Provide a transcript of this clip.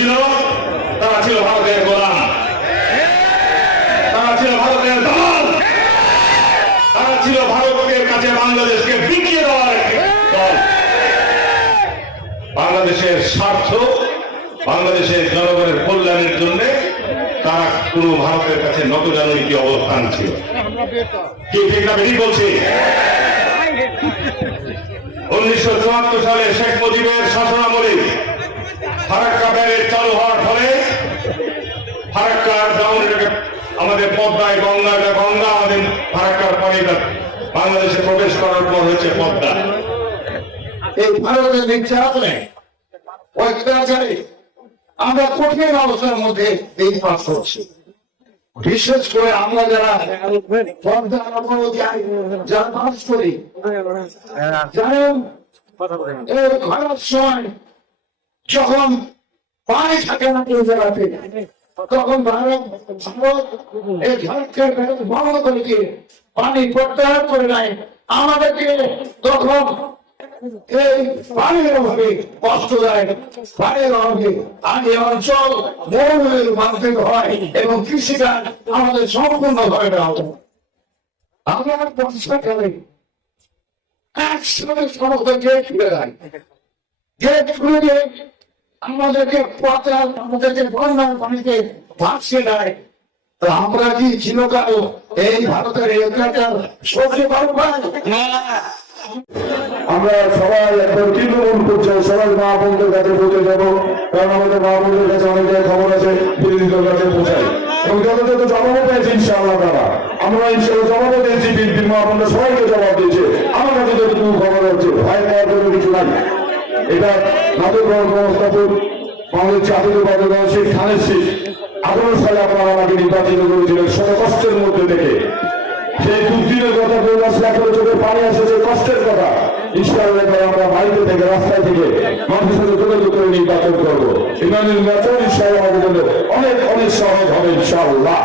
ছিল? তারা ছিল ভারতের গোলাম। তারা ছিল ভারতের দালাল। তারা ছিল ভারতের কাছে বাংলাদেশকে বিকিয়ে দেওয়ার দল। বাংলাদেশের স্বার্থ, বাংলাদেশের জনগণের কল্যাণের জন্য তারা কোন ভারতের কাছে নতজানৈকি অবস্থান ছিল। কি ঠিক না বেশি বলছি? উনিশশো চুয়াত্তর সালে শেখ মুজিবের শাসনামলে ফারাক্কা ফলে ফারাক্কার ডাউন আমাদের পদ্মায় গঙ্গা, এটা গঙ্গা আমাদের ফারাক্কার পরে বাংলাদেশে প্রবেশ করার পর হচ্ছে পদ্মা। এই ভারতের নির্যাতনে, অত্যাচারে আমরা কঠিন অবস্থার মধ্যে এই পাশ করছি। বিশেষ করে আমরা যারা যারা বাস করি এই খারাপ সময় যখন পানি থাকে না কেউ জায়গাতে তখন বন্ধ করে দিয়ে পানি প্রত্যাহার করে নেয় আমাদেরকে তখন এই পানির অভাবে কষ্ট দেয়। পানির অভাবে আর অঞ্চল মরুভূমির রূপান্তরিত হয় এবং কৃষিকাজ আমাদের সম্পূর্ণ হয়ে হতো আমরা বর্ষাকালে একসাথে সমস্ত গেট খুলে দেয়। গেট খুলে দিয়ে আমাদেরকে আমাদেরকে বন্যার পানিতে আমরা কি চিরকাল এই ভারতের অত্যাচার সহ্য করব আমরা সবাই এখন তৃণমূল পর্যায়ে সবাই মা বোনদের কাছে পৌঁছে যাব। কারণ আমাদের মা বোনদের কাছে অনেক জায়গায় খবর আছে কাছে পৌঁছাই এবং যথাযথ জবাবও পেয়েছি, ইনশাআল্লাহ আমরা ইনশাআল্লাহ জবাবও দিয়েছি, বিএনপির মা বোনরা সবাইকে জবাব দিয়েছে। আমার কাছে যতটুকু খবর হচ্ছে ভয় পাওয়ার জন্য কিছু নাই। এটা নাটক ব্যবস্থাপুর বাংলাদেশ জাতীয়তাবাদী দল শেখ খানের শেখ আঠারো সালে আপনারা আমাকে নির্বাচিত করেছিলেন। শত কষ্টের মধ্যে থেকে। সেই দুদিনের কথা বলে আসলে এখনও চোখে পানি আসে কষ্টের কথা। ইনশাআল্লাহ আমরা বাড়িতে থেকে অনেক অনেক সহজ হবে ইনশাআল্লাহ।